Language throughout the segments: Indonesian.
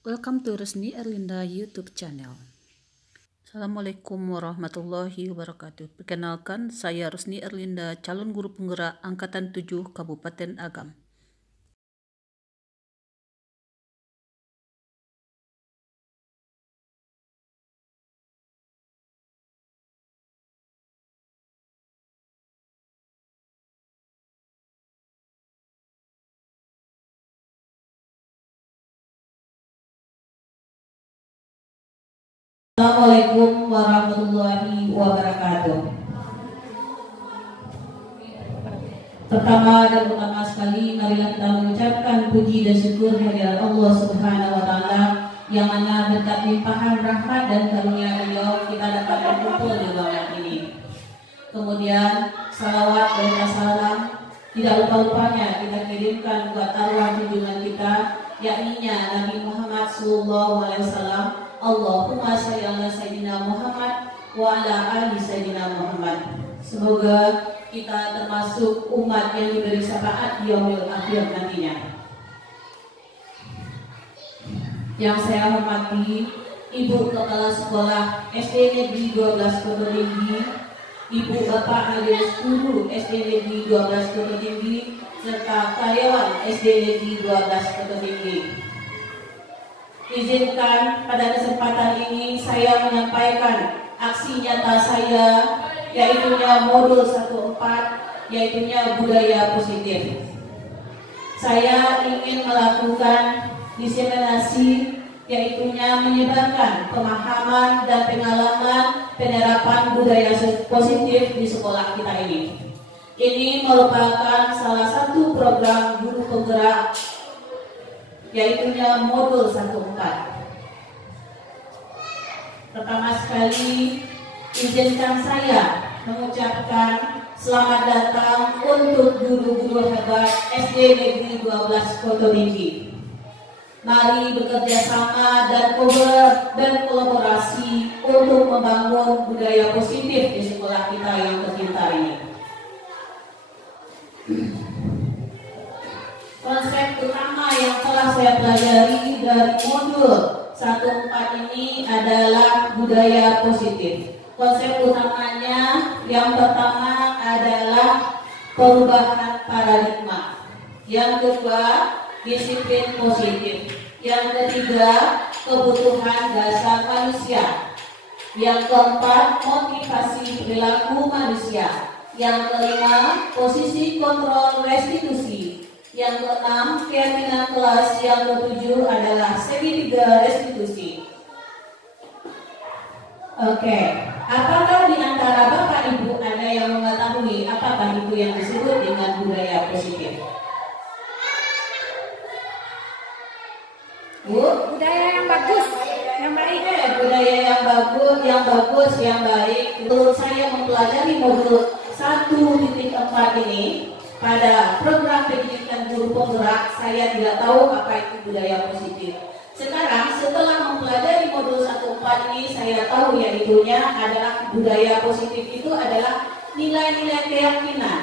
Welcome to Rusni Erlinda YouTube channel. Assalamualaikum warahmatullahi wabarakatuh. Perkenalkan, saya Rusni Erlinda, calon guru penggerak Angkatan 7 Kabupaten Agam. Assalamualaikum warahmatullahi wabarakatuh. Pertama dan utama sekali, marilah kita mengucapkan puji dan syukur kehadirat Allah Subhanahu wa Ta'ala, yang mana berkat limpahan rahmat dan karunia beliau kita dapat berkumpul di ruangan ini. Kemudian salawat dan salam tidak lupa-lupanya kita kirimkan buat arwah junjungan kita, yakni Nabi Muhammad SAW. Allahumma shalli ala Sayyidina Muhammad wa ala ali Sayyidina Muhammad. Semoga kita termasuk umat yang diberi syafaat di yaumil akhir nantinya. Yang saya hormati Ibu Kepala Sekolah SD Negeri 12 Kota Tinggi, Ibu Bapak Majelis Guru SD Negeri 12 Kota Tinggi, serta karyawan SD Negeri 12 Kota Tinggi. Izinkan pada kesempatan ini saya menyampaikan aksi nyata saya, yaitunya modul 14, yaitunya budaya positif. Saya ingin melakukan diseminasi, yaitunya menyebarkan pemahaman dan pengalaman penerapan budaya positif di sekolah kita ini. Ini merupakan salah satu program guru penggerak, yaitunya modul 14. Pertama sekali, izinkan saya mengucapkan selamat datang untuk guru-guru hebat SD Negeri 12 Kota Tinggi. Mari bekerja sama dan kolaborasi untuk membangun budaya positif di sekolah kita yang tercinta ini. Konsep utama yang telah saya pelajari dari modul 14 ini adalah budaya positif. Konsep utamanya yang pertama adalah perubahan paradigma. Yang kedua, disiplin positif. Yang ketiga, kebutuhan dasar manusia. Yang keempat, motivasi perilaku manusia. Yang kelima, posisi kontrol restitusi. Yang keenam, keyakinan kelas. Yang ketujuh adalah segitiga restitusi. Oke, apakah di antara Bapak Ibu ada yang mengetahui apakah itu yang disebut dengan budaya positif? Bu? Budaya yang bagus, yang baik. Budaya yang bagus, yang baik. Menurut saya mempelajari modul 1.4 ini pada program pendidikan guru penggerak, saya tidak tahu apa itu budaya positif. Sekarang setelah mempelajari modul 14 ini, saya tahu yaitunya adalah budaya positif itu adalah nilai-nilai keyakinan,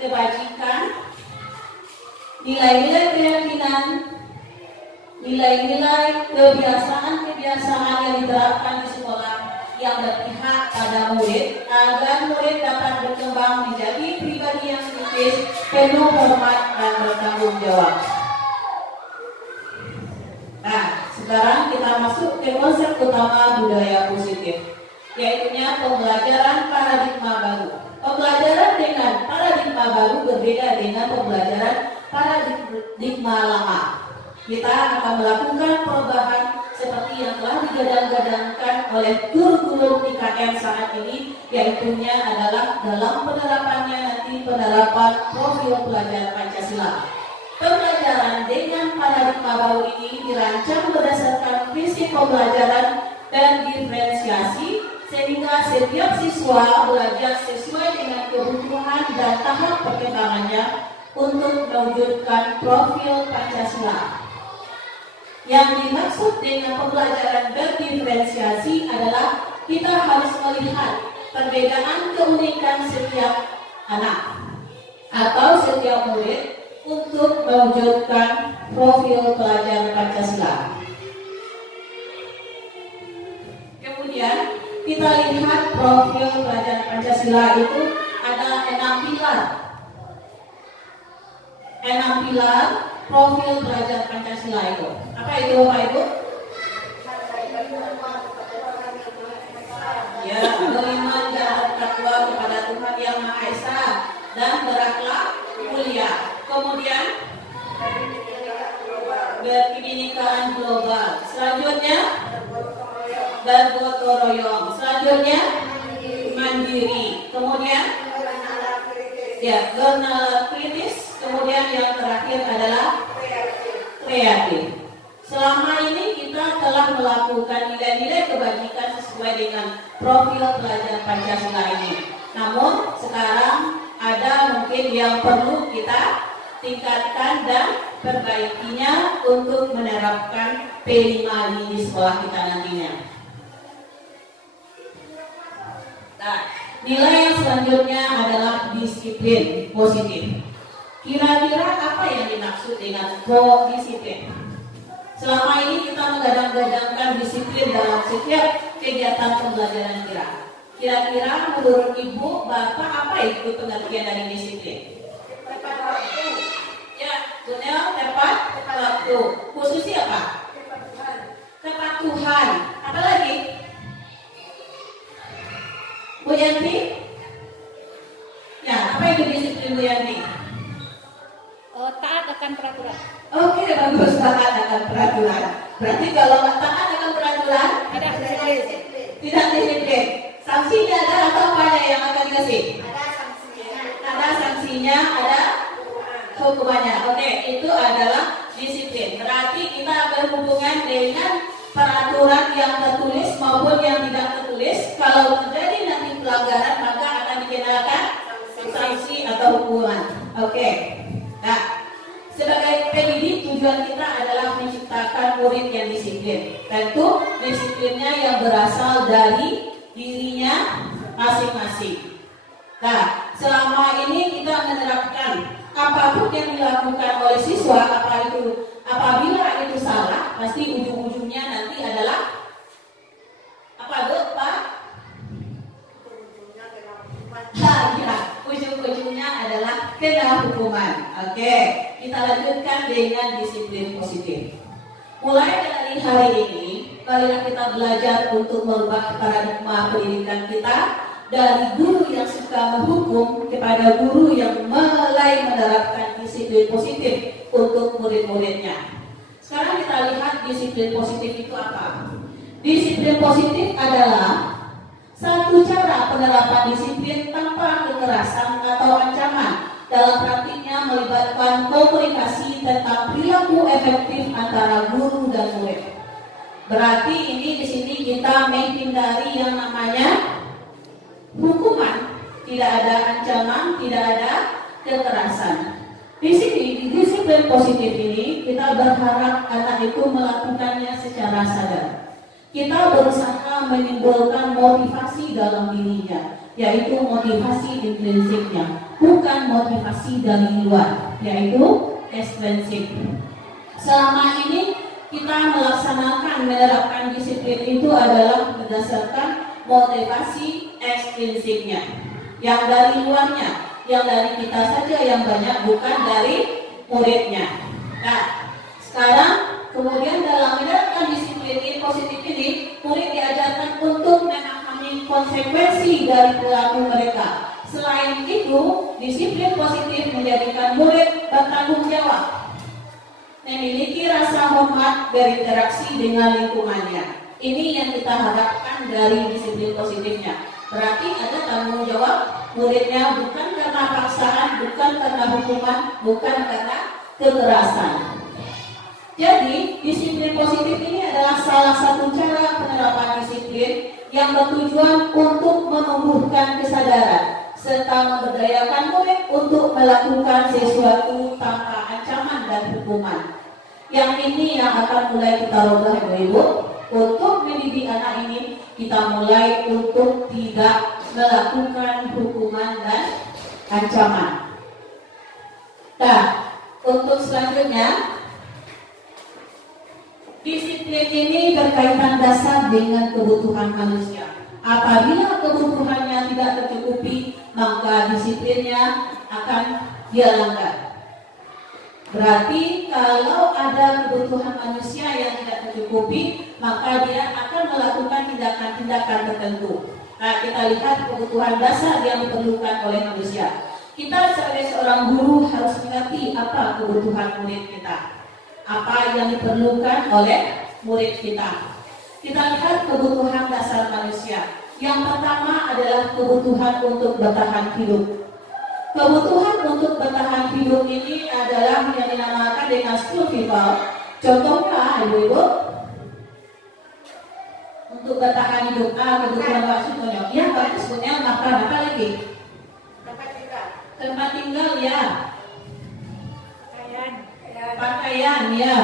kebajikan, nilai-nilai keyakinan, nilai-nilai kebiasaan-kebiasaan yang diterapkan di sekolah yang berpihak pada murid agar murid dapat berkembang menjadi pribadi yang kritis, penuh hormat dan bertanggung jawab. Nah, sekarang kita masuk ke konsep utama budaya positif, yaitunya pembelajaran paradigma baru. Pembelajaran dengan paradigma baru berbeda dengan pembelajaran paradigma lama. Kita akan melakukan perubahan seperti yang telah digadang-gadangkan oleh kurikulum IKN saat ini, yaitunya adalah dalam penerapannya nanti penerapan profil pelajar Pancasila. Pembelajaran dengan paradigma baru ini dirancang berdasarkan prinsip pembelajaran dan diferensiasi, sehingga setiap siswa belajar sesuai dengan kebutuhan dan tahap perkembangannya untuk mewujudkan profil Pancasila. Yang dimaksud dengan pembelajaran berdiferensiasi adalah kita harus melihat perbedaan keunikan setiap anak atau setiap murid untuk mewujudkan profil pelajar Pancasila. kita lihat profil pelajar Pancasila itu ada 6 pilar. 6 pilar profil pelajar Pancasila itu. Apa itu Bapak Ibu? Ya, beriman dan bertakwa kepada Tuhan Yang Maha Esa dan berakhlak mulia. Kemudian berkebinekaan global. Selanjutnya bergotong royong. Selanjutnya mandiri. Kemudian ya, bernalar kritis. Kemudian yang terakhir adalah kreatif. Selama ini kita telah melakukan nilai-nilai kebajikan sesuai dengan profil pelajar Pancasila ini. Namun sekarang ada mungkin yang perlu kita tingkatkan dan perbaikinya untuk menerapkan P5 ini di sekolah kita nantinya. Nah, nilai yang selanjutnya adalah disiplin positif. Kira-kira apa yang dimaksud dengan disiplin? Selama ini kita menggadang-gadangkan disiplin dalam setiap kegiatan pembelajaran kita. Kira-kira menurut Ibu, Bapak, apa itu pengertian dari disiplin? Tepat waktu. Ya, benar, tepat waktu. Khususnya apa? Kepatuhan. Apa lagi? Bu Yanti? Ya, apa itu disiplin Bu Yanti? Taat akan peraturan. Oke, bagus, taat akan peraturan. Berarti kalau nggak taat akan peraturan, Tidak disiplin. tidak disiplin. Sanksinya ada atau apanya yang akan dikasih? Ada sanksinya, ada hukumannya. Oke, itu adalah disiplin. Berarti kita berhubungan dengan peraturan yang tertulis maupun yang tidak tertulis. Kalau terjadi nanti pelanggaran, maka akan dikenakan sanksi atau hukuman. Oke. Nah, sebagai pendidik tujuan kita adalah menciptakan murid yang disiplin. Tentu disiplinnya yang berasal dari dirinya masing-masing. Nah, selama ini kita menerapkan apapun yang dilakukan oleh siswa, apabila itu salah, pasti ujung-ujungnya nanti adalah apa Bu? Pak? Ujung-ujungnya adalah kena hukuman. Oke, kita lanjutkan dengan disiplin positif. Mulai dari hari ini, marilah kita belajar untuk merubah paradigma pendidikan kita dari guru yang suka menghukum kepada guru yang mulai menerapkan disiplin positif untuk murid-muridnya. Sekarang kita lihat disiplin positif itu apa? Disiplin positif adalah satu cara penerapan disiplin tanpa kekerasan atau ancaman. Dalam praktiknya melibatkan komunikasi tentang perilaku efektif antara guru dan murid. Berarti ini di sini kita menghindari yang namanya hukuman, tidak ada ancaman, tidak ada kekerasan. Di sini di disiplin positif ini kita berharap anak itu melakukannya secara sadar. Kita berusaha menimbulkan motivasi dalam dirinya, yaitu motivasi intrinsiknya, bukan motivasi dari luar, yaitu ekstrinsik. Selama ini kita melaksanakan menerapkan disiplin itu adalah berdasarkan motivasi ekstrinsiknya, yang dari luarnya, yang dari kita saja yang banyak, bukan dari muridnya. Nah, sekarang kemudian dalam menerapkan disiplin positif ini, murid diajarkan untuk memahami konsekuensi dari perilaku mereka. Selain itu, disiplin positif menjadikan murid bertanggung jawab, memiliki rasa hormat, berinteraksi dengan lingkungannya. Ini yang kita harapkan dari disiplin positifnya. Berarti ada tanggung jawab muridnya, bukan karena paksaan, bukan karena hukuman, bukan karena kekerasan. Jadi, disiplin positif ini adalah salah satu cara penerapan disiplin yang bertujuan untuk menumbuhkan kesadaran serta memberdayakan murid untuk melakukan sesuatu tanpa ancaman dan hukuman. Yang ini yang akan mulai kita ubah, Ibu. Untuk mendidik anak ini, kita mulai untuk tidak melakukan hukuman dan ancaman. Nah, untuk selanjutnya, disiplin ini berkaitan dasar dengan kebutuhan manusia. Apabila kebutuhannya tidak tercukupi, maka disiplinnya akan dia langgar. Berarti kalau ada kebutuhan manusia yang tidak tercukupi, maka dia akan melakukan tindakan-tindakan tertentu. Nah, kita lihat kebutuhan dasar yang diperlukan oleh manusia. Kita sebagai seorang guru harus mengerti apa kebutuhan murid kita, apa yang diperlukan oleh murid kita. Kita lihat kebutuhan dasar manusia. Yang pertama adalah kebutuhan untuk bertahan hidup. Kebutuhan untuk bertahan hidup ini adalah yang dinamakan dengan survival. Contohnya, ibu-ibu, untuk bertahan hidup, kebutuhan maksudnya, ya bagus punya makan, apa lagi? Tempat tinggal, ya. Pakaian, ya.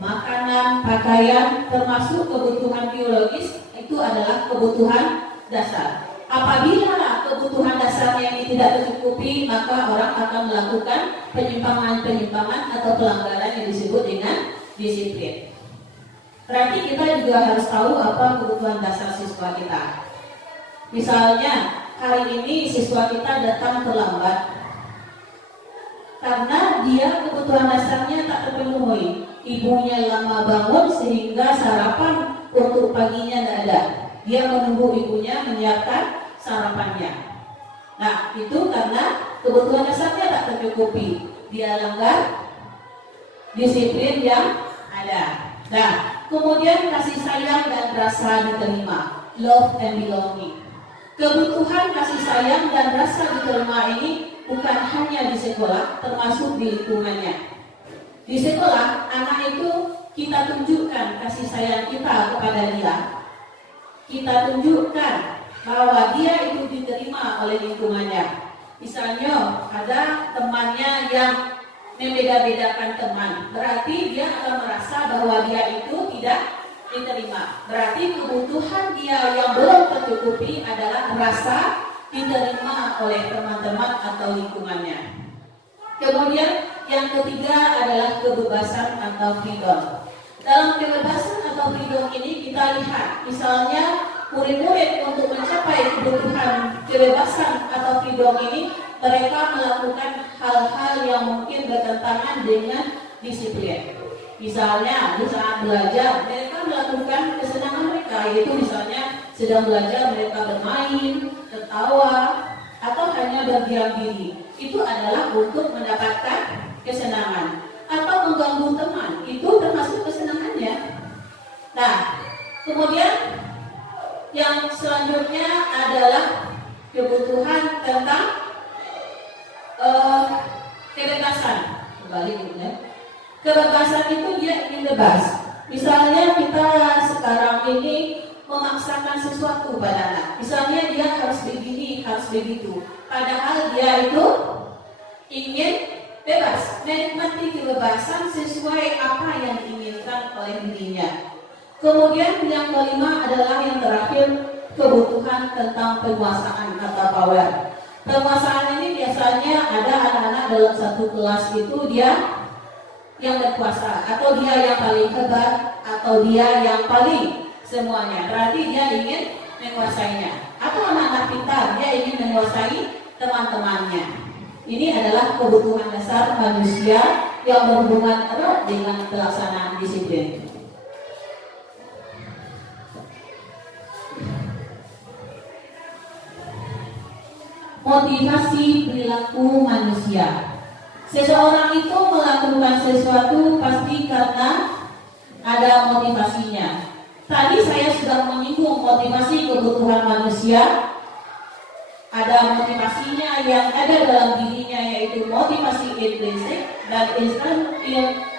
Makanan, pakaian, termasuk kebutuhan biologis, itu adalah kebutuhan dasar. Apabila kebutuhan dasarnya ini tidak tercukupi, maka orang akan melakukan penyimpangan-penyimpangan atau pelanggaran yang disebut dengan disiplin. Berarti kita juga harus tahu apa kebutuhan dasar siswa kita. Misalnya, hari ini siswa kita datang terlambat karena dia kebutuhan dasarnya tak terpenuhi. Ibunya lama bangun sehingga sarapan untuk paginya tidak ada. Dia menunggu ibunya menyiapkan sarapannya. Nah, itu karena kebutuhan dasarnya tak tercukupi. Dia langgar disiplin yang ada. Nah, kemudian kasih sayang dan rasa diterima, love and belonging. Kebutuhan kasih sayang dan rasa diterima ini bukan hanya di sekolah, termasuk di lingkungannya. Di sekolah, anak itu kita tunjukkan kasih sayang kita kepada dia. Kita tunjukkan bahwa dia itu diterima oleh lingkungannya. Misalnya, ada temannya yang membeda-bedakan teman, berarti dia akan merasa bahwa dia itu tidak diterima. Berarti kebutuhan dia yang belum tercukupi adalah rasa diterima oleh teman-teman atau lingkungannya. Kemudian yang ketiga adalah kebebasan atau freedom. Dalam kebebasan atau freedom ini kita lihat, misalnya murid-murid untuk mencapai kebutuhan kebebasan atau freedom ini, mereka melakukan hal-hal yang mungkin bertentangan dengan disiplin. Misalnya di saat belajar, mereka melakukan kesenangan mereka, yaitu misalnya sedang belajar mereka bermain, tertawa, atau hanya berdiam diri. Itu adalah untuk mendapatkan kesenangan. Atau mengganggu teman, itu termasuk kesenangannya. Nah, kemudian yang selanjutnya adalah kebutuhan tentang kebebasan. Kembali ya. Kebebasan itu dia ingin bebas. Misalnya kita sekarang ini memaksakan sesuatu pada anak. Misalnya dia harus begini, harus begitu. Padahal dia itu ingin bebas, menikmati kebebasan sesuai apa yang diinginkan oleh dirinya. Kemudian yang kelima adalah yang terakhir, kebutuhan tentang penguasaan atau power. Penguasaan ini biasanya ada anak-anak dalam satu kelas itu dia yang berkuasa, atau dia yang paling hebat, atau dia yang paling semuanya. Berarti dia ingin menguasainya. Atau anak-anak pintar, dia ingin menguasai teman-temannya. Ini adalah kebutuhan dasar manusia yang berhubungan erat dengan pelaksanaan disiplin. Motivasi perilaku manusia. Seseorang itu melakukan sesuatu pasti karena ada motivasinya. Tadi saya sudah menyinggung motivasi kebutuhan manusia. Ada motivasinya yang ada dalam dirinya, yaitu motivasi intrinsik, dan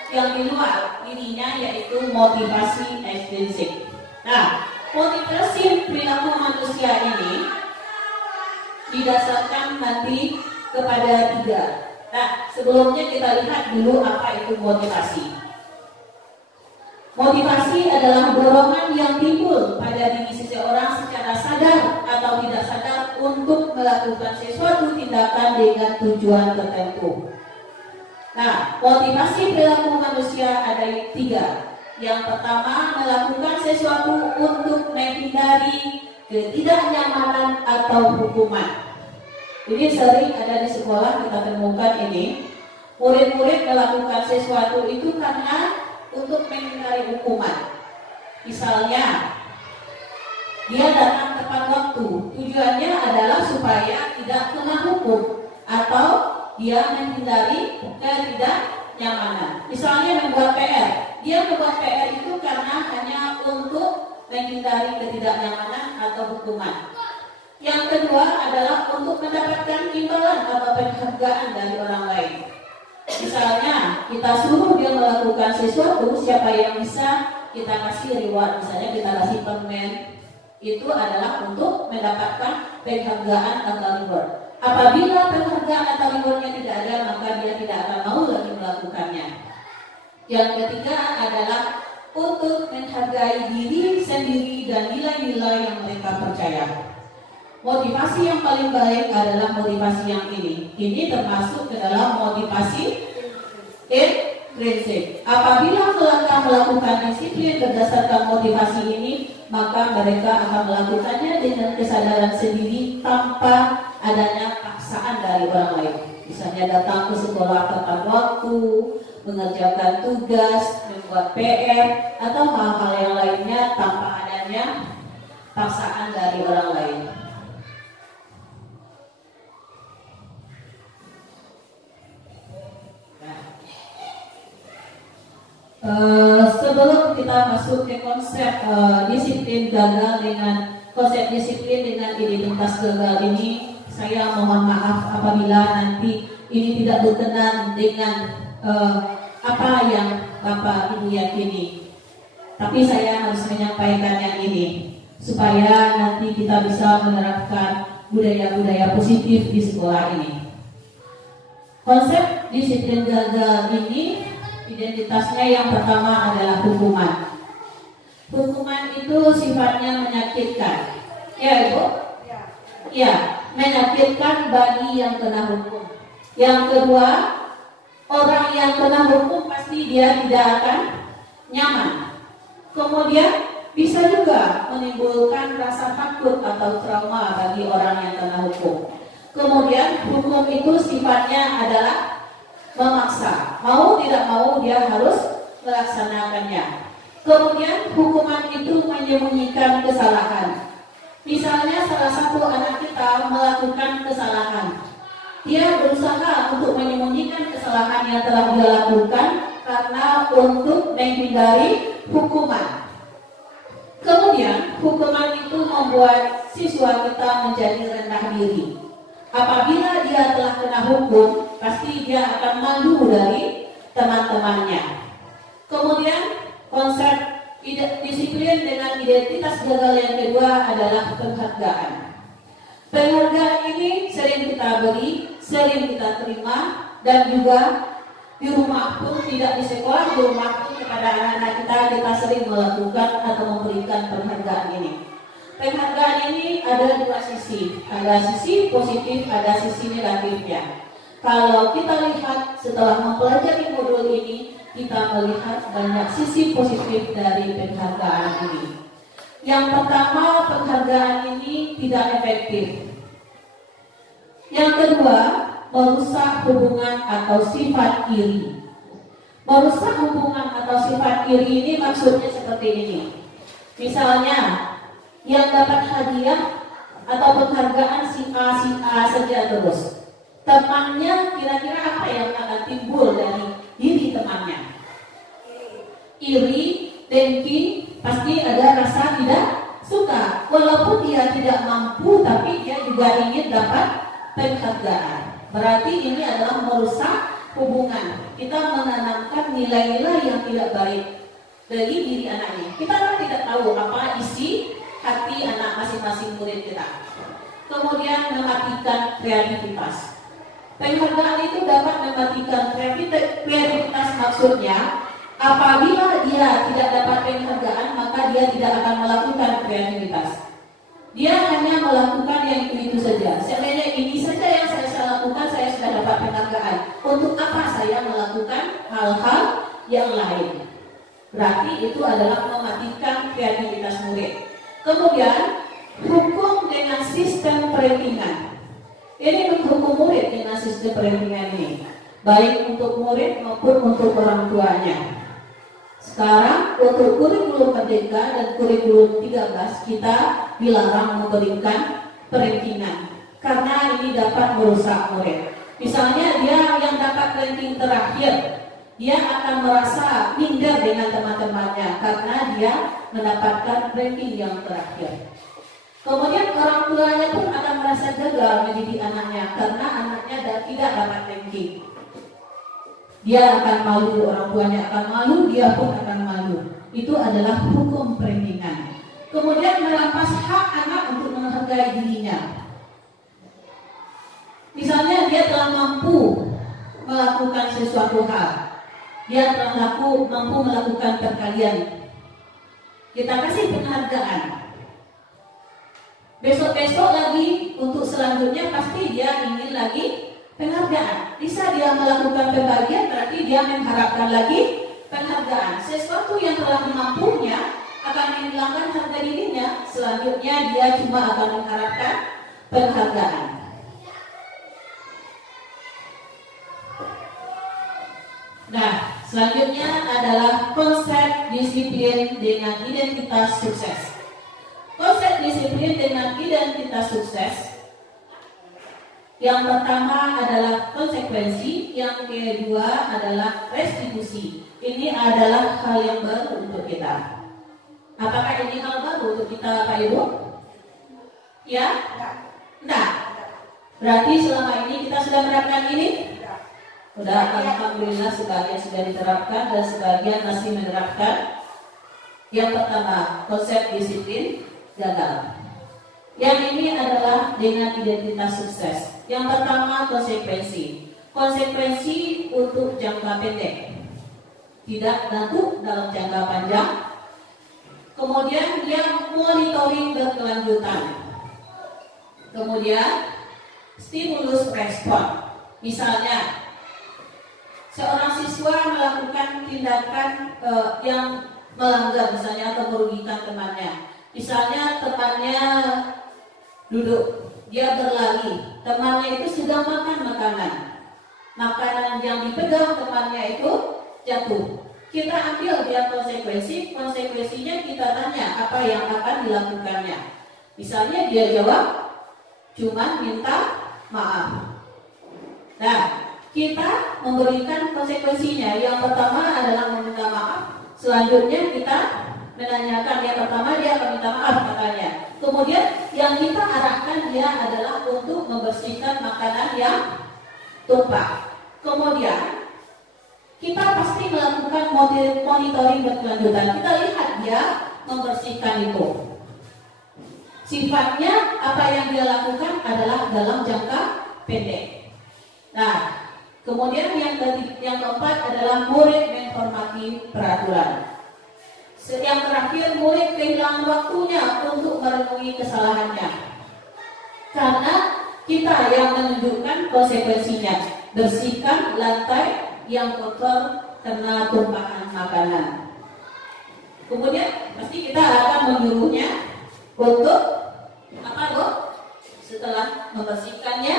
yang di luar dirinya, yaitu motivasi ekstrinsik. Nah, motivasi perilaku manusia ini didasarkan nanti kepada 3. Nah, sebelumnya kita lihat dulu apa itu motivasi. Motivasi adalah dorongan yang timbul pada diri seseorang secara sadar atau tidak sadar untuk melakukan sesuatu tindakan dengan tujuan tertentu. Nah, motivasi perilaku manusia ada 3. Yang pertama, melakukan sesuatu untuk menghindari ketidaknyamanan atau hukuman. Ini sering ada di sekolah kita temukan ini. Murid-murid melakukan sesuatu itu karena untuk menghindari hukuman. Misalnya, dia datang tepat waktu. Tujuannya adalah supaya tidak kena hukum atau dia menghindari ketidaknyamanan. Misalnya membuat PR. Dia membuat PR itu karena hanya untuk menghindari ketidaknyamanan atau hukuman. Yang kedua adalah untuk mendapatkan imbalan atau penghargaan dari orang lain. Misalnya kita suruh dia melakukan sesuatu, siapa yang bisa kita kasih reward, misalnya kita kasih permen, itu adalah untuk mendapatkan penghargaan atau reward. Apabila penghargaan atau rewardnya tidak ada, maka dia tidak akan mau lagi melakukannya. Yang ketiga adalah untuk menghargai diri sendiri dan nilai-nilai yang mereka percaya. Motivasi yang paling baik adalah motivasi yang ini. Ini termasuk ke dalam motivasi intrinsik. Apabila mereka melakukan disiplin berdasarkan motivasi ini, maka mereka akan melakukannya dengan kesadaran sendiri tanpa adanya paksaan dari orang lain. Misalnya datang ke sekolah tepat waktu, mengerjakan tugas, membuat PR, atau hal-hal yang lainnya tanpa adanya paksaan dari orang lain. Sebelum kita masuk ke konsep disiplin gagal dengan konsep disiplin dengan identitas gagal ini, saya mohon maaf apabila nanti ini tidak berkenan dengan apa yang Bapak Ibu yakini. Tapi saya harus menyampaikan yang ini supaya nanti kita bisa menerapkan budaya-budaya positif di sekolah ini. Konsep disiplin gagal ini identitasnya yang pertama adalah hukuman. Hukuman itu sifatnya menyakitkan. Ya, Ibu? Ya, menyakitkan bagi yang kena hukum. Yang kedua, orang yang kena hukum pasti dia tidak akan nyaman. Kemudian bisa juga menimbulkan rasa takut atau trauma bagi orang yang kena hukum. Kemudian hukum itu sifatnya adalah memaksa, mau tidak mau dia harus melaksanakannya. Kemudian hukuman itu menyembunyikan kesalahan. Misalnya salah satu anak kita melakukan kesalahan, dia berusaha untuk menyembunyikan kesalahan yang telah dia lakukan karena untuk menghindari hukuman. Kemudian hukuman itu membuat siswa kita menjadi rendah diri. Apabila dia telah kena hukum, pasti dia akan malu dari teman-temannya. Kemudian konsep disiplin dengan identitas gagal yang kedua adalah penghargaan. Penghargaan ini sering kita beri, sering kita terima, dan juga di rumah pun, tidak di sekolah, di rumah pun kepada anak-anak kita sering melakukan atau memberikan penghargaan ini. Penghargaan ini ada dua sisi, ada sisi positif, ada sisi negatifnya. Kalau kita lihat setelah mempelajari modul ini, kita melihat banyak sisi positif dari penghargaan ini. Yang pertama, penghargaan ini tidak efektif. Yang kedua, merusak hubungan atau sifat iri. Merusak hubungan atau sifat iri ini maksudnya seperti ini. Misalnya, yang dapat hadiah atau penghargaan si A saja terus. Temannya kira-kira apa yang akan timbul dari diri temannya? Iri, dengki, pasti ada rasa tidak suka. Walaupun dia tidak mampu, tapi dia juga ingin dapat penghargaan. Berarti ini adalah merusak hubungan. Kita menanamkan nilai-nilai yang tidak baik dari diri anak ini. Kita kan tidak tahu apa isi hati anak masing-masing murid kita. Kemudian mematikan kreativitas. Penghargaan itu dapat mematikan kreativitas, maksudnya apabila dia tidak dapat penghargaan, maka dia tidak akan melakukan kreativitas. Dia hanya melakukan yang itu saja. Sebenarnya ini saja yang saya lakukan, saya sudah dapat penghargaan. Untuk apa saya melakukan hal-hal yang lain? Berarti itu adalah mematikan kreativitas murid. Kemudian hukum dengan sistem peratingan. Ini menghukum murid dengan sistem peratingan ini, baik untuk murid maupun untuk orang tuanya. Sekarang untuk kurikulum merdeka dan kurikulum 13 kita dilarang memberikan rankingan karena ini dapat merusak murid. Misalnya dia yang dapat ranking terakhir, dia akan merasa minder dengan teman-temannya karena dia mendapatkan ranking yang terakhir. Kemudian orang tuanya pun akan merasa gagal mendidik anaknya karena anaknya tidak dapat ranking. Dia akan malu, orang tuanya akan malu, dia pun akan malu. Itu adalah hukum perundingan. Kemudian merampas hak anak untuk menghargai dirinya. Misalnya dia telah mampu melakukan sesuatu hal, dia telah mampu melakukan perkalian, kita kasih penghargaan. Besok-besok lagi untuk selanjutnya pasti dia ingin lagi penghargaan. Bisa dia melakukan pembagian, berarti dia mengharapkan lagi penghargaan. Sesuatu yang telah dimampunya akan menghilangkan harga dirinya. Selanjutnya dia cuma akan mengharapkan penghargaan. Nah, selanjutnya adalah konsep disiplin dengan identitas sukses. Konsep disiplin dengan identitas sukses. Yang pertama adalah konsekuensi, yang kedua adalah restitusi. Ini adalah hal yang baru untuk kita. Apakah ini hal baru untuk kita, Pak Ibu? Ya? Enggak. Berarti selama ini kita sudah menerapkan ini? Sudah, alhamdulillah sebagian sudah diterapkan dan sebagian masih menerapkan. Yang pertama, konsep disiplin gagal. Yang ini adalah dengan identitas sukses. Yang pertama, konsekuensi. Konsekuensi untuk jangka pendek, tidak tentu dalam jangka panjang. Kemudian yang monitoring berkelanjutan. Kemudian stimulus respon. Misalnya seorang siswa melakukan tindakan yang melanggar misalnya atau merugikan temannya. Misalnya temannya duduk, dia berlari, temannya itu sedang makan makanan yang dipegang temannya itu jatuh. Kita ambil dia konsekuensinya kita tanya apa yang akan dilakukannya. Misalnya dia jawab cuma minta maaf. Nah, kita memberikan konsekuensinya. Yang pertama adalah meminta maaf. Selanjutnya kita menanyakan, yang pertama dia akan minta maaf katanya. Kemudian yang kita arahkan dia adalah untuk membersihkan makanan yang tumpah. Kemudian kita pasti melakukan monitoring berkelanjutan. Kita lihat dia membersihkan itu. Sifatnya apa yang dia lakukan adalah dalam jangka pendek. Nah, kemudian yang keempat adalah murid menghormati peraturan. Yang terakhir, murid kehilangan waktunya untuk merenungi kesalahannya. Karena kita yang menunjukkan konsekuensinya. Bersihkan lantai yang kotor karena tumpahan makanan. Kemudian pasti kita akan menyuruhnya untuk apa, Bu? Setelah membersihkannya,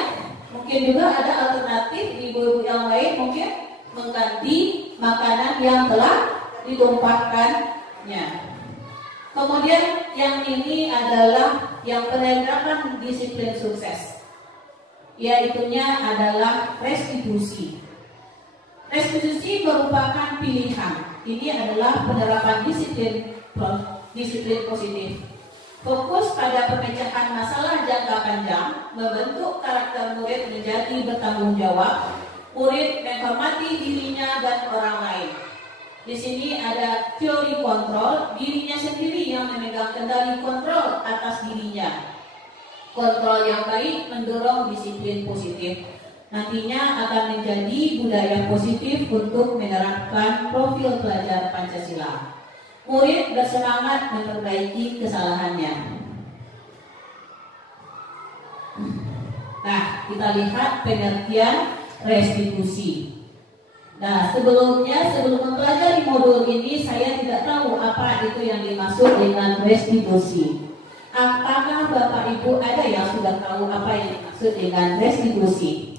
mungkin juga ada alternatif ibu-ibu yang lain mungkin mengganti makanan yang telah ditumpahkannya. Kemudian yang ini adalah yang penerapan disiplin sukses, yaitunya adalah restitusi. Restitusi merupakan pilihan. Ini adalah penerapan disiplin positif. Fokus pada pemecahan masalah jangka panjang, membentuk karakter murid menjadi bertanggung jawab. Murid menghormati dirinya dan orang lain. Di sini ada teori kontrol, dirinya sendiri yang memegang kendali kontrol atas dirinya. Kontrol yang baik mendorong disiplin positif. Nantinya akan menjadi budaya positif untuk menerapkan profil pelajar Pancasila. Murid bersemangat memperbaiki kesalahannya. Nah, kita lihat pengertian restitusi. Nah, sebelum mempelajari modul ini saya tidak itu yang dimaksud dengan restitusi. Apakah Bapak Ibu ada yang sudah tahu apa yang dimaksud dengan restitusi?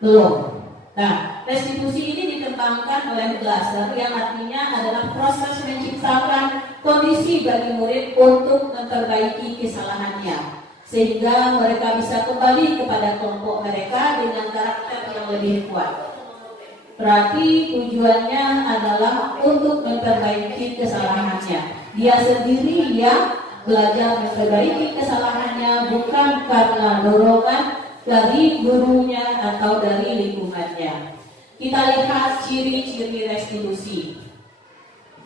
Belum. Nah, restitusi ini dikembangkan oleh Glaser yang artinya adalah proses menciptakan kondisi bagi murid untuk memperbaiki kesalahannya sehingga mereka bisa kembali kepada kelompok mereka dengan karakter yang lebih kuat. Berarti tujuannya adalah untuk memperbaiki kesalahannya. Dia sendiri yang belajar memperbaiki kesalahannya bukan karena dorongan dari gurunya atau dari lingkungannya. Kita lihat ciri-ciri restitusi.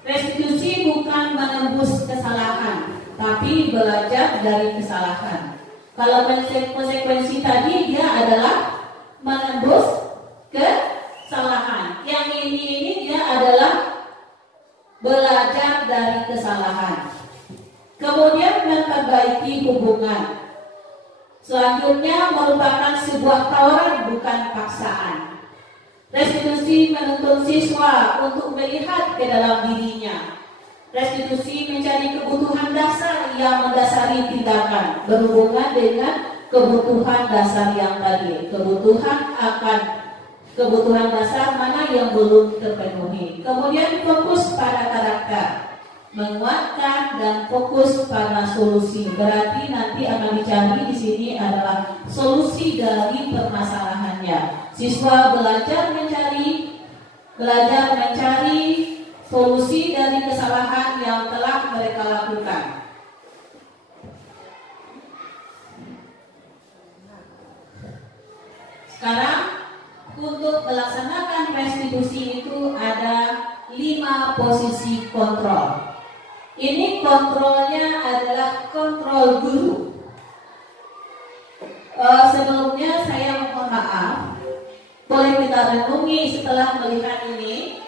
Restitusi bukan menembus kesalahan, tapi belajar dari kesalahan. Kalau konsekuensi tadi dia adalah menembus kesalahan. Yang ini dia adalah belajar dari kesalahan. Kemudian memperbaiki hubungan. Selanjutnya merupakan sebuah tawaran bukan paksaan. Restitusi menuntun siswa untuk melihat ke dalam dirinya. Restitusi mencari kebutuhan dasar yang mendasari tindakan berhubungan dengan kebutuhan dasar yang tadi. Kebutuhan dasar mana yang belum terpenuhi. Kemudian fokus pada karakter. Menguatkan dan fokus pada solusi. Berarti nanti akan dicari di sini adalah solusi dari permasalahannya. Siswa belajar mencari solusi dari kesalahan yang telah mereka lakukan. Sekarang untuk melaksanakan restitusi itu ada 5 posisi kontrol. Ini kontrolnya adalah kontrol guru. Sebelumnya saya mohon maaf, boleh kita renungi setelah melihat ini,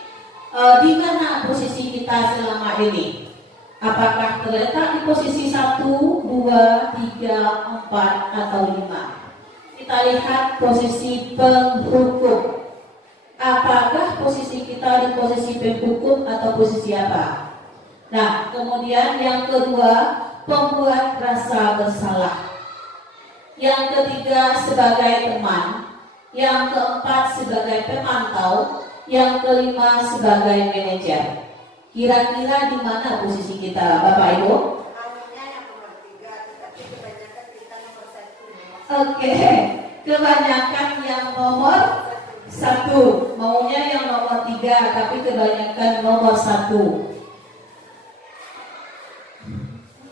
di mana posisi kita selama ini? Apakah terletak di posisi 1, 2, 3, 4, atau 5? Kita lihat posisi penghukum. Apakah posisi kita di posisi penghukum atau posisi apa? Nah, kemudian yang kedua, pembuat rasa bersalah. Yang ketiga, sebagai teman. Yang keempat, sebagai pemantau. Yang kelima, sebagai manajer. Kira-kira di mana posisi kita, Bapak Ibu? Oke, kebanyakan yang nomor 1. Maunya yang nomor 3, tapi kebanyakan nomor 1.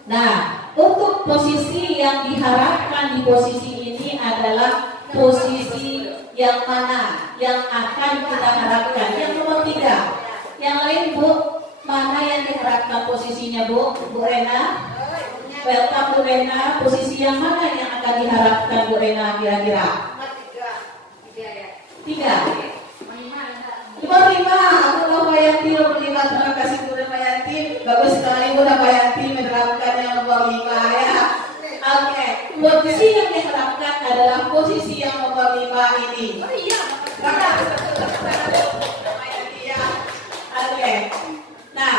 Nah, untuk posisi yang diharapkan di posisi ini adalah posisi yang mana yang akan kita harapkan. Yang nomor 3. Yang lain, Bu, mana yang diharapkan posisinya, Bu? Bu Rena? Welcome, Bu Rena. Posisi yang mana yang akan diharapkan, Bu Rena, kira-kira? 3. Nomor 5. Aku Mbak Yanti nomor 5. Terima kasih Bu Mbak Yanti. Bagus sekali Bu Mbak Yanti menerapkan yang nomor 5 ya. Oke. Posisi yang diharapkan adalah posisi yang nomor 5 ini. Oh iya. Oke. Nah,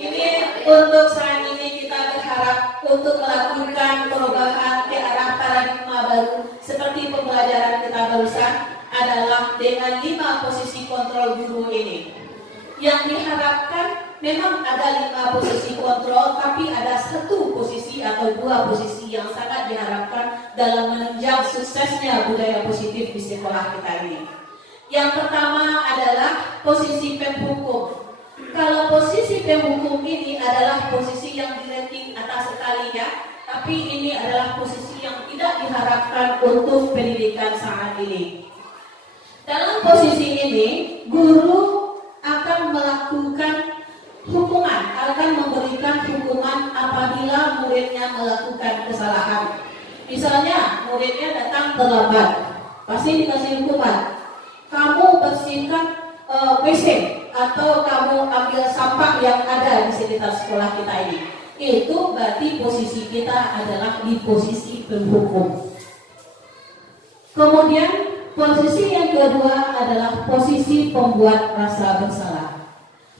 ini untuk saat ini kita berharap untuk melakukan perubahan ke arah paradigma baru seperti pembelajaran kita barusan adalah dengan 5 posisi kontrol guru ini. Yang diharapkan memang ada 5 posisi kontrol, tapi ada 1 posisi atau 2 posisi yang sangat diharapkan dalam menunjang suksesnya budaya positif di sekolah kita ini. Yang pertama adalah posisi penghukum. Kalau posisi penghukum ini adalah posisi yang di-ranking atas sekali ya, tapi ini adalah posisi yang tidak diharapkan untuk pendidikan saat ini. Dalam posisi ini, guru akan melakukan hukuman, akan memberikan hukuman apabila muridnya melakukan kesalahan. Misalnya, muridnya datang terlambat, pasti dikasih hukuman. Kamu bersihkan WC atau kamu ambil sampah yang ada di sekitar sekolah kita ini. Itu berarti posisi kita adalah di posisi penghukum. Kemudian posisi yang kedua adalah posisi pembuat rasa bersalah.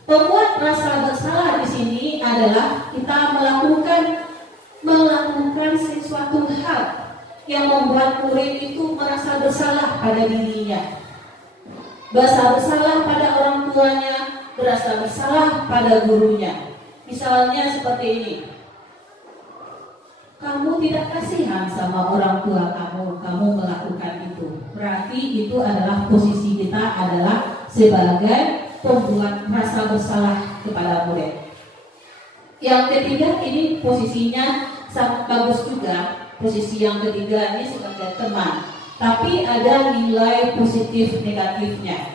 Pembuat rasa bersalah di sini adalah kita melakukan sesuatu hal yang membuat murid itu merasa bersalah pada dirinya, merasa bersalah pada orang tuanya, merasa bersalah pada gurunya. Misalnya seperti ini, kamu tidak kasihan sama orang tua kamu melakukan itu. Berarti itu adalah posisi kita adalah sebagai pembuat rasa bersalah kepada murid. Yang ketiga ini posisinya sangat bagus juga. Posisi yang ketiga ini sebagai teman, tapi ada nilai positif negatifnya.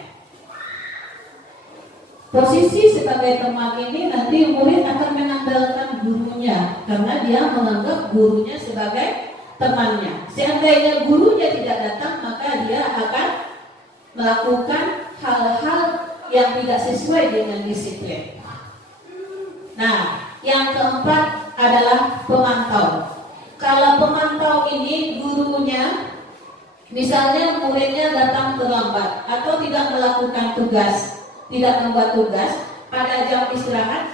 Posisi sebagai teman ini nanti murid akan mengandalkan gurunya karena dia menganggap gurunya sebagai temannya. Seandainya gurunya tidak datang, maka dia akan melakukan hal-hal yang tidak sesuai dengan disiplin. Nah, yang keempat adalah pemantau. Kalau pemantau ini gurunya, misalnya muridnya datang terlambat atau tidak melakukan tugas, tidak membuat tugas pada jam istirahat,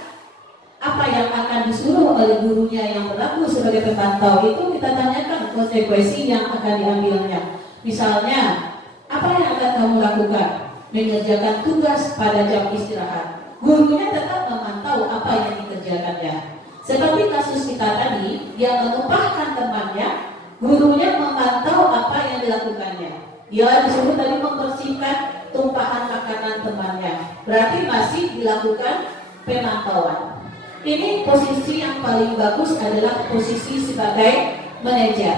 apa yang akan disuruh oleh gurunya yang berlaku sebagai pemantau itu kita tanyakan konsekuensi yang akan diambilnya. Misalnya, apa yang akan kamu lakukan? Mengerjakan tugas pada jam istirahat. Gurunya tetap memantau apa yang dikerjakannya. Seperti kasus kita tadi, dia mengupahkan temannya, gurunya memantau apa yang dilakukannya. Dia disuruh tadi membersihkan tumpahan makanan temannya. Berarti masih dilakukan pemantauan. Ini posisi yang paling bagus adalah posisi sebagai manajer.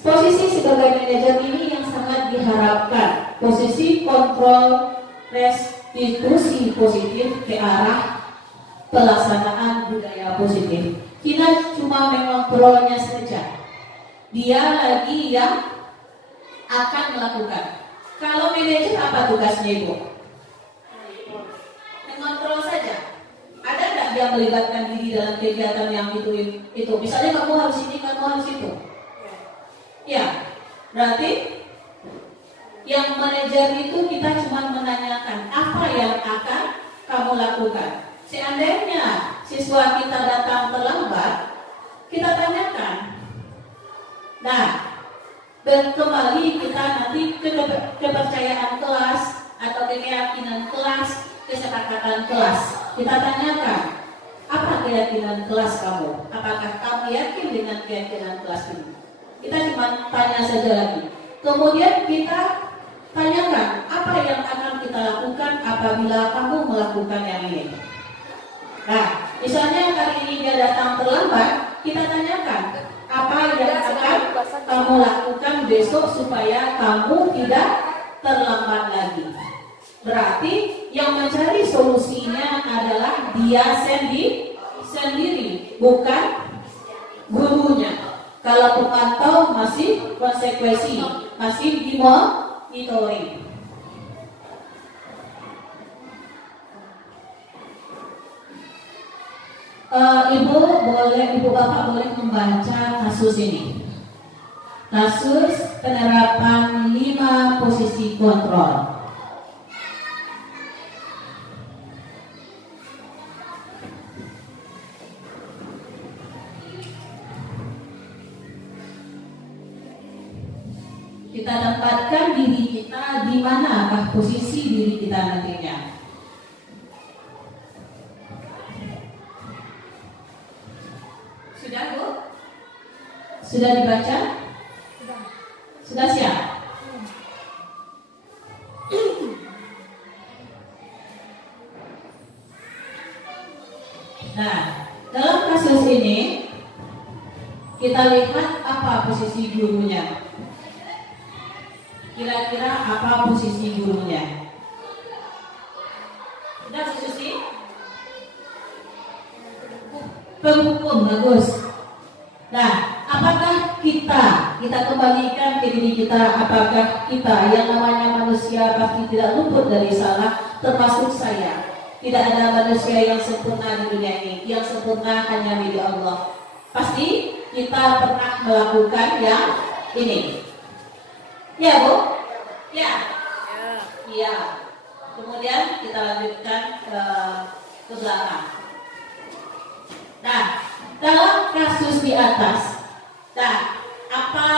Posisi sebagai manajer ini yang sangat diharapkan. Posisi kontrol restitusi positif ke arah pelaksanaan budaya positif. Kita cuma mengontrolnya saja. Dia lagi yang akan melakukan. Kalau manajer apa tugasnya Ibu? Mengontrol saja. Ada nggak dia melibatkan diri dalam kegiatan yang itu? Misalnya kamu harus ini, kamu harus itu. Ya, berarti yang manajer itu kita cuma menanyakan apa yang akan kamu lakukan. Seandainya siswa kita datang terlambat, kita tanyakan. Nah, dan kembali kita nanti ke kepercayaan kelas atau keyakinan kelas, kesepakatan kelas. Kita tanyakan, apa keyakinan kelas kamu? Apakah kamu yakin dengan keyakinan kelas ini? Kita cuma tanya saja lagi. Kemudian kita tanyakan, apa yang akan kita lakukan apabila kamu melakukan yang ini? Nah, misalnya hari ini dia datang terlambat, kita tanyakan, apa yang akan kamu lakukan besok supaya kamu tidak terlambat lagi? Berarti yang mencari solusinya adalah dia sendiri, bukan gurunya. Kalau pemantau masih konsekuensi, masih dimonitoring. Ibu bapak boleh membaca kasus ini. Kasus penerapan 5 posisi kontrol. Kita tempatkan diri kita di manakah posisi diri kita nantinya. Sudah Bu? Sudah dibaca? Sudah siap? Nah, dalam kasus ini kita lihat apa posisi gurunya. Kira-kira apa posisi gurunya? Sudah Bu Susi? Penghukum, bagus. Nah, apakah kita kembalikan ke diri kita, apakah kita yang namanya manusia pasti tidak luput dari salah, termasuk saya. Tidak ada manusia yang sempurna di dunia ini. Yang sempurna hanya milik Allah. Pasti kita pernah melakukan yang ini. Ya Bu? Ya. Iya. Kemudian kita lanjutkan ke belakang. Nah, dalam kasus di atas, apa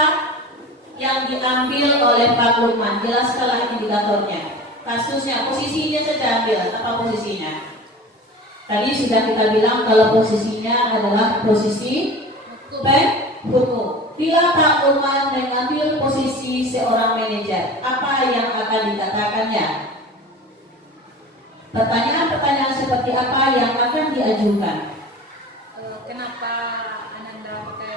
yang diambil oleh Pak Lukman? Jelaskanlah indikatornya. Kasusnya, posisinya saja ambil. Apa posisinya? Tadi sudah kita bilang kalau posisinya adalah posisi hukum. Bila Pak Lukman mengambil posisi seorang manajer, apa yang akan dikatakannya? Pertanyaan-pertanyaan seperti apa yang akan diajukan? Kenapa Ananda pakai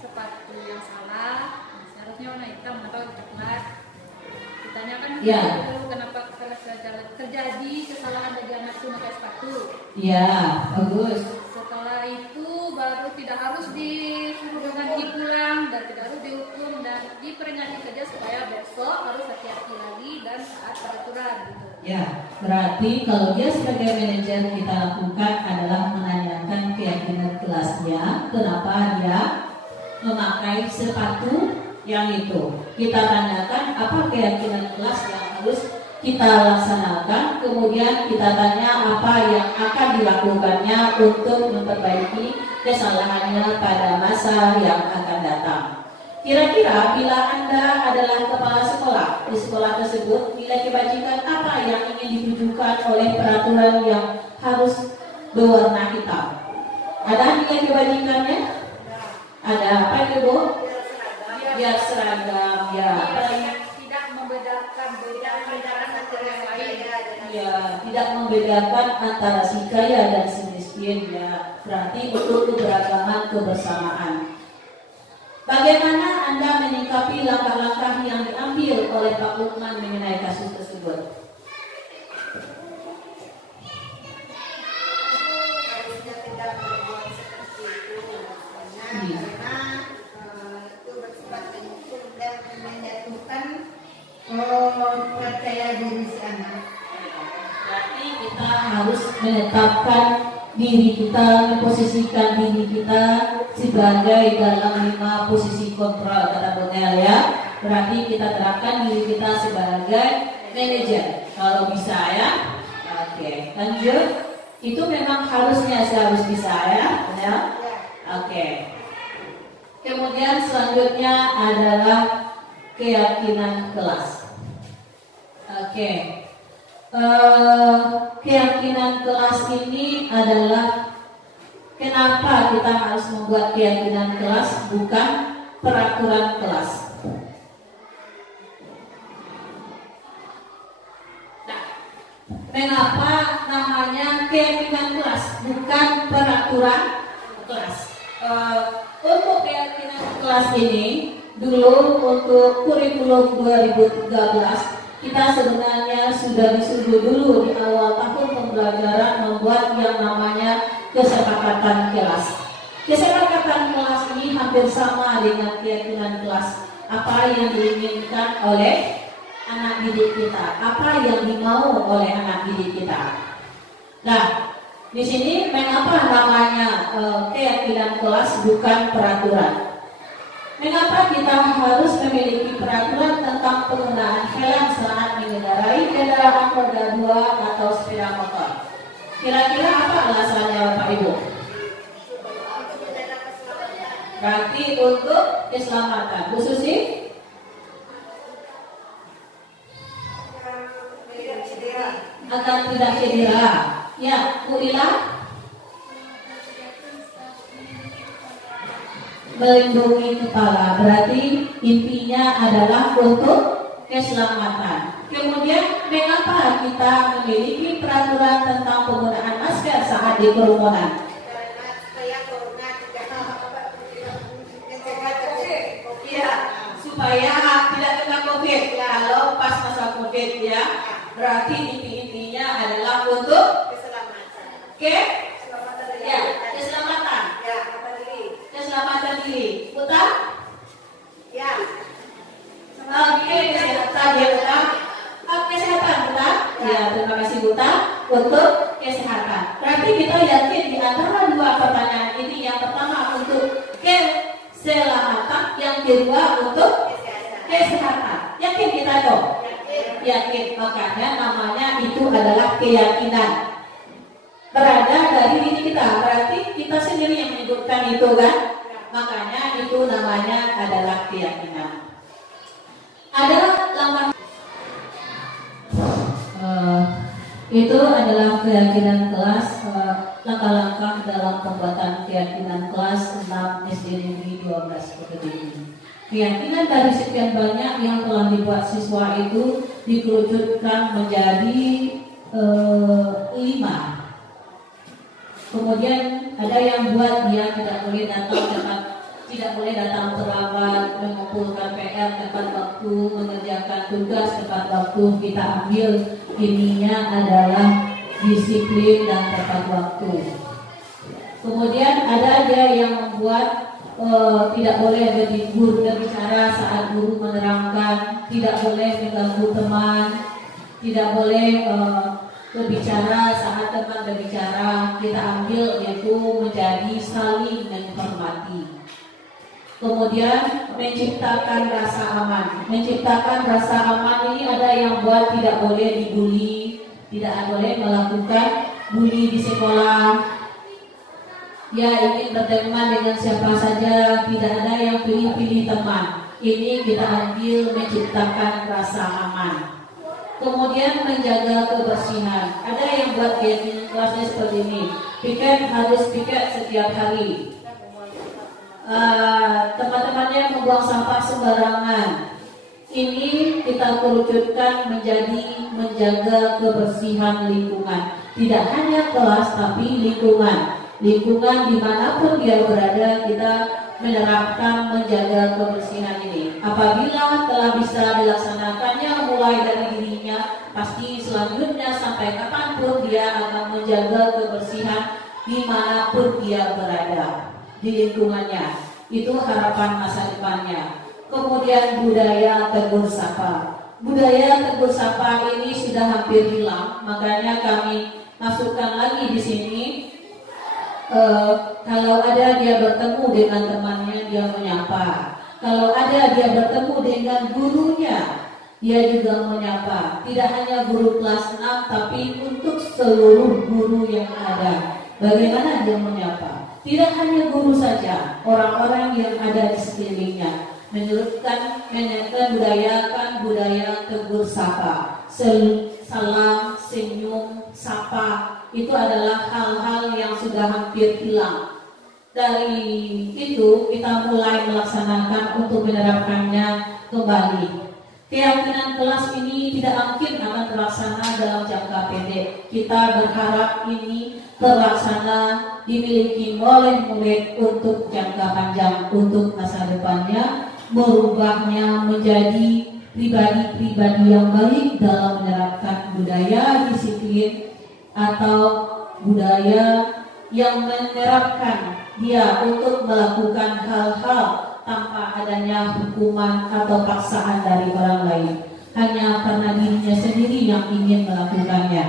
sepatu yang salah? Seharusnya warna hitam atau coklat. Ditanyakan Ya. Kenapa terjadi kesalahan bagi anak itu pakai sepatu? Ya, bagus. Setelah itu baru tidak harus disuruh ganti pulang dan tidak harus dihukum dan diperingati saja supaya besok harus hati-hati lagi dan taat peraturan gitu. Ya, berarti kalau dia sebagai manajer kita lakukan adalah menanyakan keyakinan kelasnya, kenapa dia memakai sepatu yang itu. Kita tanyakan apa keyakinan kelas yang harus kita laksanakan, kemudian kita tanya apa yang akan dilakukannya untuk memperbaiki kesalahannya pada masa yang akan datang. Kira-kira bila Anda adalah kepala sekolah, di sekolah tersebut nilai kebajikan apa yang ingin ditujukan oleh peraturan yang harus berwarna hitam? Ada nilai kebajikannya? Ada apa itu, Bu? Biar seragam, ya. Tidak membedakan satu yang lain. Ya, tidak membedakan antara si kaya dan si miskin, ya. Berarti untuk keberagaman kebersamaan. Bagaimana Anda menyikapi langkah-langkah yang diambil oleh Pak Lukman mengenai kasus tersebut? Harusnya tidak berbuat seperti itu, Iya. karena itu bersifat menyukur dan menjatuhkan percaya diri si anak. Berarti kita harus menetapkan diri kita, memposisikan diri kita sebagai dalam 5 posisi kontrol, kata Bonel ya. Berarti kita terapkan diri kita sebagai manajer. Kalau bisa ya. Oke, lanjut. Itu memang harusnya saya harus bisa ya. Oke. Kemudian selanjutnya adalah keyakinan kelas. Oke. Keyakinan kelas ini adalah kenapa kita harus membuat keyakinan kelas, bukan peraturan kelas. Nah, mengapa namanya keyakinan kelas, bukan peraturan kelas? Untuk keyakinan kelas ini, dulu untuk kurikulum 2013 kita sebenarnya sudah disuruh dulu di awal tahun pembelajaran membuat yang namanya kesepakatan kelas. Kesepakatan kelas ini hampir sama dengan keyakinan kelas. Apa yang diinginkan oleh anak didik kita, apa yang dimau oleh anak didik kita. Nah, di sini mengapa namanya keyakinan kelas bukan peraturan? Mengapa kita harus memiliki peraturan tentang penggunaan helm saat mengendarai kendaraan roda 2 atau sepeda motor? Kira-kira apa alasannya Bapak Ibu? Berarti untuk keselamatan. Bu Susi? Agar tidak cedera. Ya, Bu Ila? Melindungi kepala, berarti intinya adalah untuk keselamatan. Kemudian mengapa kita memiliki peraturan tentang penggunaan masker saat di kerumunan? Karena supaya corona tidak Iya, supaya tidak kena COVID. Kalau pas masa COVID ya, berarti intinya adalah untuk keselamatan. ya, keselamatan. Keselamatan diri. Buta? Ya. Oke, kesehatan ya Buta. Kesehatan Buta. Ya, terima kasih Buta untuk kesehatan. Berarti kita yakin di antara dua pertanyaan ini, yang pertama untuk keselamatan, yang kedua untuk kesehatan. Yakin kita dong? Yakin. Makanya namanya itu adalah keyakinan. berada dari diri kita. Berarti kita sendiri yang menyebutkan itu kan? Makanya itu namanya adalah keyakinan. Ada langkah itu adalah keyakinan kelas, langkah-langkah dalam pembuatan keyakinan kelas 6 SD Negeri 12 Kediri. Keyakinan dari sekian banyak yang telah dibuat siswa itu dikerucutkan menjadi 5. Kemudian ada yang buat dia tidak boleh datang terlambat, mengumpulkan PR tepat waktu, mengerjakan tugas tepat waktu. Kita ambil ininya adalah disiplin dan tepat waktu. Kemudian ada aja yang membuat tidak boleh berbicara saat guru menerangkan, tidak boleh mengganggu teman, tidak boleh berbicara saat teman berbicara. Kita ambil yaitu menjadi saling menghormati. Kemudian menciptakan rasa aman. Menciptakan rasa aman ini ada yang buat tidak boleh dibully, tidak boleh melakukan bully di sekolah. Ya, ingin berteman dengan siapa saja, tidak ada yang pilih-pilih teman. Ini kita ambil menciptakan rasa aman. Kemudian menjaga kebersihan. Ada yang buat keyakinan kelasnya seperti ini. Piket harus piket setiap hari. Teman-temannya membuang sampah sembarangan. Ini kita kerucutkan menjadi menjaga kebersihan lingkungan. Tidak hanya kelas tapi lingkungan. Lingkungan dimanapun dia berada, kita menerapkan menjaga kebersihan ini. Apabila telah bisa dilaksanakannya mulai dari dirinya, pasti selanjutnya sampai kapanpun dia akan menjaga kebersihan dimanapun dia berada di lingkungannya. Itu harapan masa depannya. Kemudian budaya tegur sapa. Budaya tegur sapa ini sudah hampir hilang, makanya kami masukkan lagi di sini. Kalau ada dia bertemu dengan temannya, dia menyapa. Kalau ada dia bertemu dengan gurunya, dia juga menyapa. Tidak hanya guru kelas 6, tapi untuk seluruh guru yang ada. Bagaimana dia menyapa? Tidak hanya guru saja, orang-orang yang ada di sekelilingnya. Membudayakan budaya tegur sapa. Salam, senyum, sapa, itu adalah hal-hal yang sudah hampir hilang. Dari itu kita mulai melaksanakan untuk menerapkannya kembali. Keyakinan kelas ini tidak mungkin akan terlaksana dalam jangka pendek. Kita berharap ini terlaksana, dimiliki oleh murid untuk jangka panjang, untuk masa depannya, merubahnya menjadi pribadi-pribadi yang baik dalam menerapkan budaya disiplin atau budaya yang menerapkan dia untuk melakukan hal-hal tanpa adanya hukuman atau paksaan dari orang lain, hanya karena dirinya sendiri yang ingin melakukannya.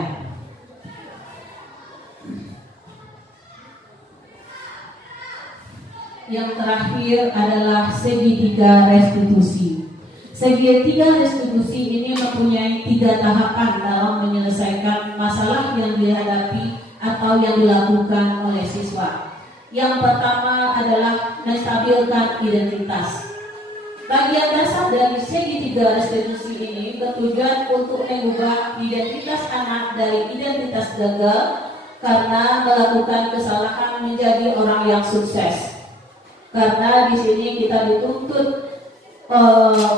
Yang terakhir adalah segitiga restitusi. Segitiga restitusi ini mempunyai 3 tahapan dalam menyelesaikan masalah yang dihadapi atau yang dilakukan oleh siswa. Yang pertama adalah menstabilkan identitas. Bagian dasar dari segitiga restitusi ini bertujuan untuk mengubah identitas anak dari identitas gagal karena melakukan kesalahan menjadi orang yang sukses. Karena di sini kita dituntut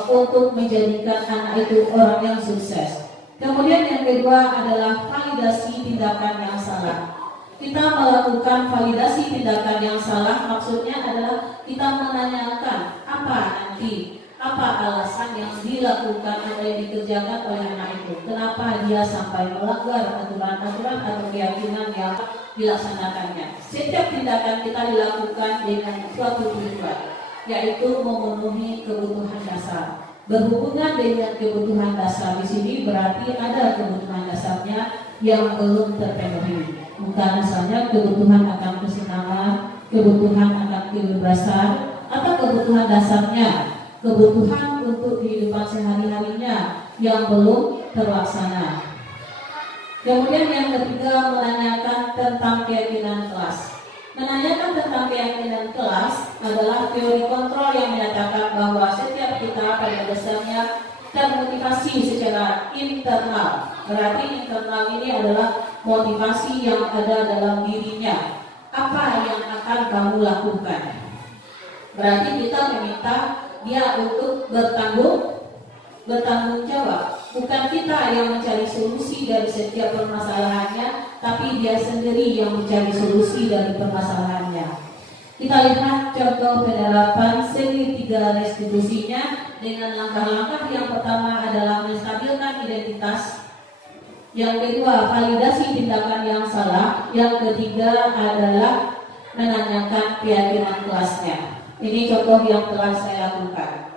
untuk menjadikan anak itu orang yang sukses. Kemudian yang kedua adalah validasi tindakan yang salah. Kita melakukan validasi tindakan yang salah, maksudnya adalah kita menanyakan apa alasan yang dilakukan atau yang dikerjakan oleh anak itu. Kenapa dia sampai melanggar aturan-aturan atau keyakinan yang dilaksanakannya. Setiap tindakan kita dilakukan dengan suatu tujuan, yaitu memenuhi kebutuhan dasar. Berhubungan dengan kebutuhan dasar di sini berarti ada kebutuhan dasarnya yang belum terpenuhi. Bukan misalnya kebutuhan akan kesenangan, kebutuhan akan kebebasan, atau kebutuhan dasarnya, kebutuhan untuk kehidupan sehari-harinya yang belum terlaksana. Kemudian yang ketiga menanyakan tentang keyakinan kelas. Menanyakan tentang keyakinan kelas adalah teori kontrol yang menyatakan bahwa setiap kita pada dasarnya termotivasi secara internal. Berarti internal ini adalah motivasi yang ada dalam dirinya. Apa yang akan kamu lakukan? Berarti kita meminta dia untuk bertanggung jawab. Bukan kita yang mencari solusi dari setiap permasalahannya, tapi dia sendiri yang mencari solusi dari permasalahannya. Kita lihat contoh penerapan segitiga restitusinya dengan langkah-langkah. Yang pertama adalah menstabilkan identitas, yang kedua validasi tindakan yang salah, yang ketiga adalah menanyakan keyakinan kelasnya. Ini contoh yang telah saya lakukan.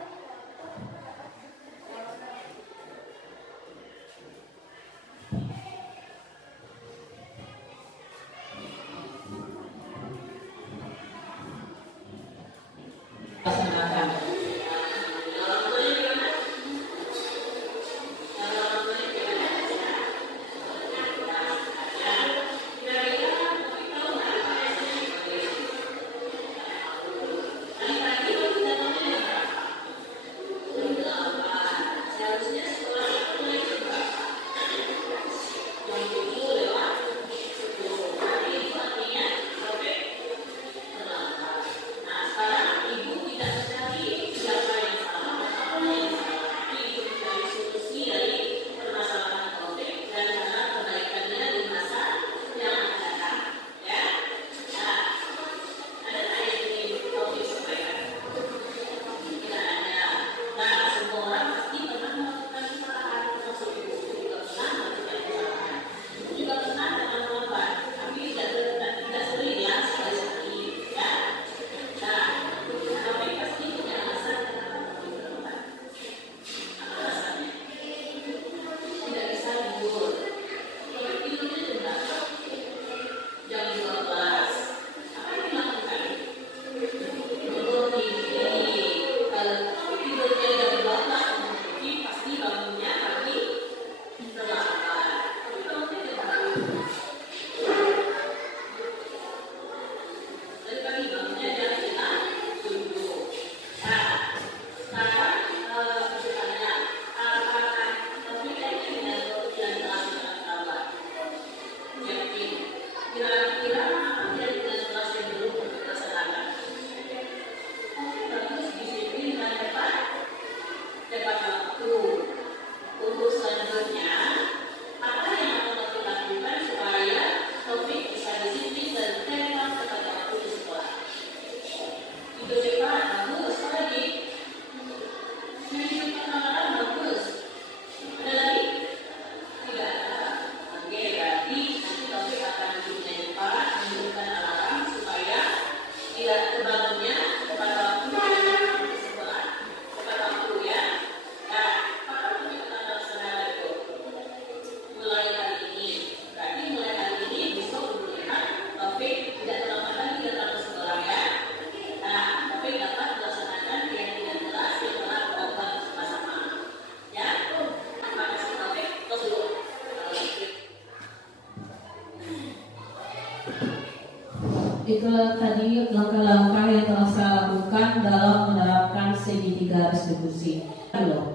Itulah tadi langkah-langkah yang telah saya lakukan dalam menerapkan segitiga restitusi.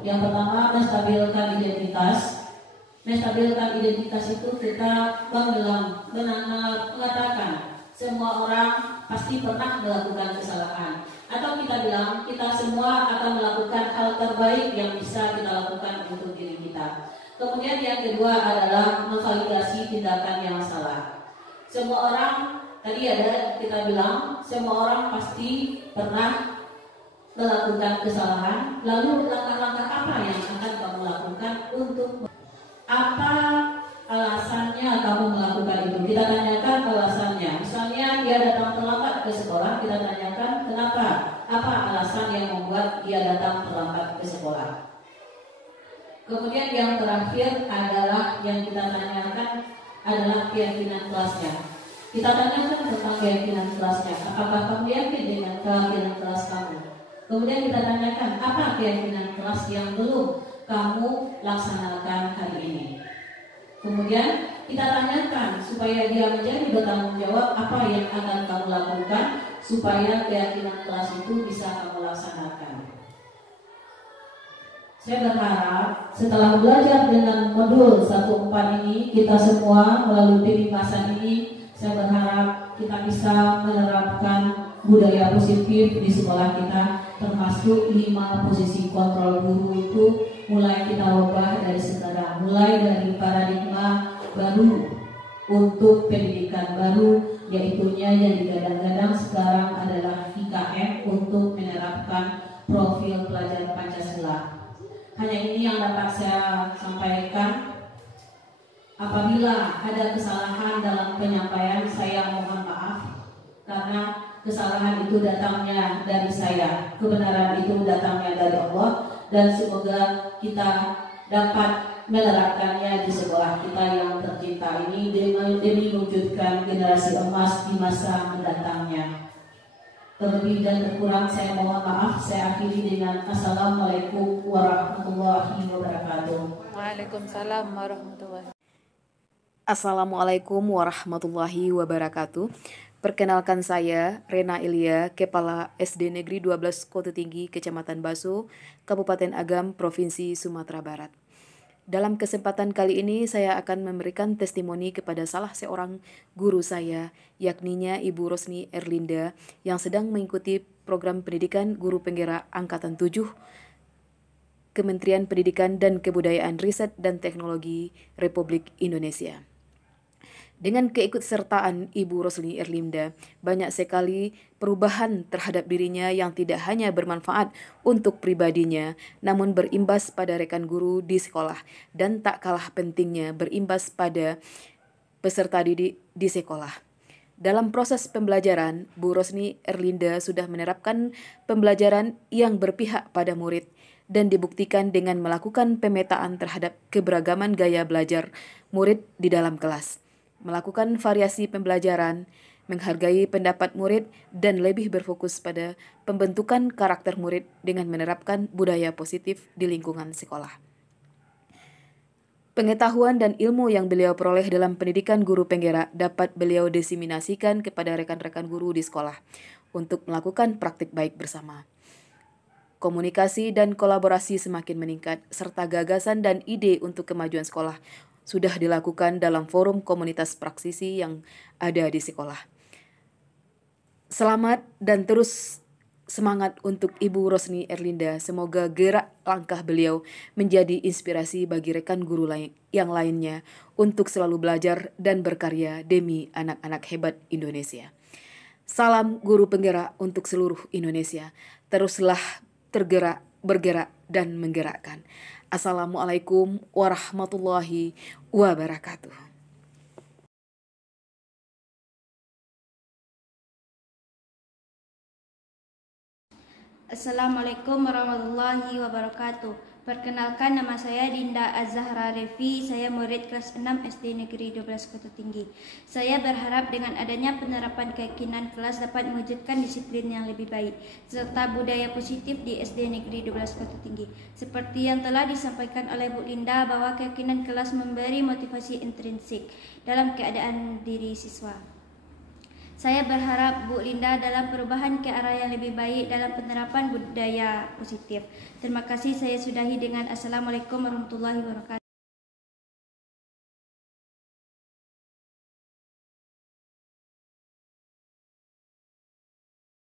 Yang pertama, menstabilkan identitas. Menstabilkan identitas itu kita mengatakan semua orang pasti pernah melakukan kesalahan. Atau kita bilang kita semua akan melakukan hal terbaik yang bisa kita lakukan untuk diri kita. Kemudian yang kedua adalah memvalidasi tindakan yang salah. Semua orang, tadi ada kita bilang semua orang pasti pernah melakukan kesalahan. Lalu langkah-langkah apa yang akan kamu lakukan untuk apa alasannya kamu melakukan itu? Kita tanyakan alasannya. Misalnya dia datang terlambat ke sekolah, kita tanyakan kenapa? Apa alasan yang membuat dia datang terlambat ke sekolah? Kemudian yang terakhir adalah yang kita tanyakan adalah keyakinan kelasnya. Kita tanyakan tentang keyakinan kelasnya. Apakah kamu yakin dengan keyakinan kelas kamu? Kemudian kita tanyakan apa keyakinan kelas yang belum kamu laksanakan hari ini. Kemudian kita tanyakan supaya dia menjadi bertanggung jawab apa yang akan kamu lakukan supaya keyakinan kelas itu bisa kamu laksanakan. Saya berharap setelah belajar dengan modul 1.4 ini, kita semua melalui pembahasan ini, saya berharap kita bisa menerapkan budaya positif di sekolah kita, termasuk 5 posisi kontrol guru itu mulai kita ubah dari sekarang, mulai dari paradigma baru untuk pendidikan baru, yaitunya yang digadang-gadang sekarang adalah IKM untuk menerapkan profil pelajar Pancasila. Hanya ini yang dapat saya sampaikan. Apabila ada kesalahan dalam penyampaian, saya mohon maaf karena kesalahan itu datangnya dari saya, kebenaran itu datangnya dari Allah, dan semoga kita dapat menerapkannya di sekolah kita yang tercinta ini demi mewujudkan generasi emas di masa mendatangnya. Terlebih dan terkurang saya mohon maaf. Saya akhiri dengan Assalamualaikum warahmatullahi wabarakatuh. Waalaikumsalam warahmatullahi wabarakatuh. Assalamualaikum warahmatullahi wabarakatuh. Perkenalkan saya Rena Ilia, Kepala SD Negeri 12 Kota Tinggi, Kecamatan Baso, Kabupaten Agam, Provinsi Sumatera Barat. Dalam kesempatan kali ini saya akan memberikan testimoni kepada salah seorang guru saya, yakninya Ibu Rosni Erlinda, yang sedang mengikuti program pendidikan guru penggerak Angkatan 7 Kementerian Pendidikan dan Kebudayaan Riset dan Teknologi Republik Indonesia. Dengan keikutsertaan Ibu Rosni Erlinda, banyak sekali perubahan terhadap dirinya yang tidak hanya bermanfaat untuk pribadinya, namun berimbas pada rekan guru di sekolah, dan tak kalah pentingnya berimbas pada peserta didik di sekolah. Dalam proses pembelajaran, Bu Rosni Erlinda sudah menerapkan pembelajaran yang berpihak pada murid, dan dibuktikan dengan melakukan pemetaan terhadap keberagaman gaya belajar murid di dalam kelas, melakukan variasi pembelajaran, menghargai pendapat murid, dan lebih berfokus pada pembentukan karakter murid dengan menerapkan budaya positif di lingkungan sekolah. Pengetahuan dan ilmu yang beliau peroleh dalam pendidikan guru penggerak dapat beliau diseminasikan kepada rekan-rekan guru di sekolah untuk melakukan praktik baik bersama. Komunikasi dan kolaborasi semakin meningkat, serta gagasan dan ide untuk kemajuan sekolah sudah dilakukan dalam forum komunitas praksisi yang ada di sekolah. Selamat dan terus semangat untuk Ibu Rosni Erlinda. Semoga gerak langkah beliau menjadi inspirasi bagi rekan guru yang lainnya untuk selalu belajar dan berkarya demi anak-anak hebat Indonesia. Salam guru penggerak untuk seluruh Indonesia. Teruslah tergerak, bergerak, dan menggerakkan. Assalamualaikum warahmatullahi wabarakatuh. Assalamualaikum warahmatullahi wabarakatuh. Perkenalkan, nama saya Dinda Az-Zahra Revi. Saya murid kelas 6 SD Negeri 12 Kota Tinggi. Saya berharap dengan adanya penerapan keyakinan kelas dapat mewujudkan disiplin yang lebih baik serta budaya positif di SD Negeri 12 Kota Tinggi. Seperti yang telah disampaikan oleh Bu Linda bahwa keyakinan kelas memberi motivasi intrinsik dalam keadaan diri siswa. Saya berharap Bu Linda dalam perubahan ke arah yang lebih baik dalam penerapan budaya positif. Terima kasih, saya sudahi dengan Assalamualaikum warahmatullahi wabarakatuh.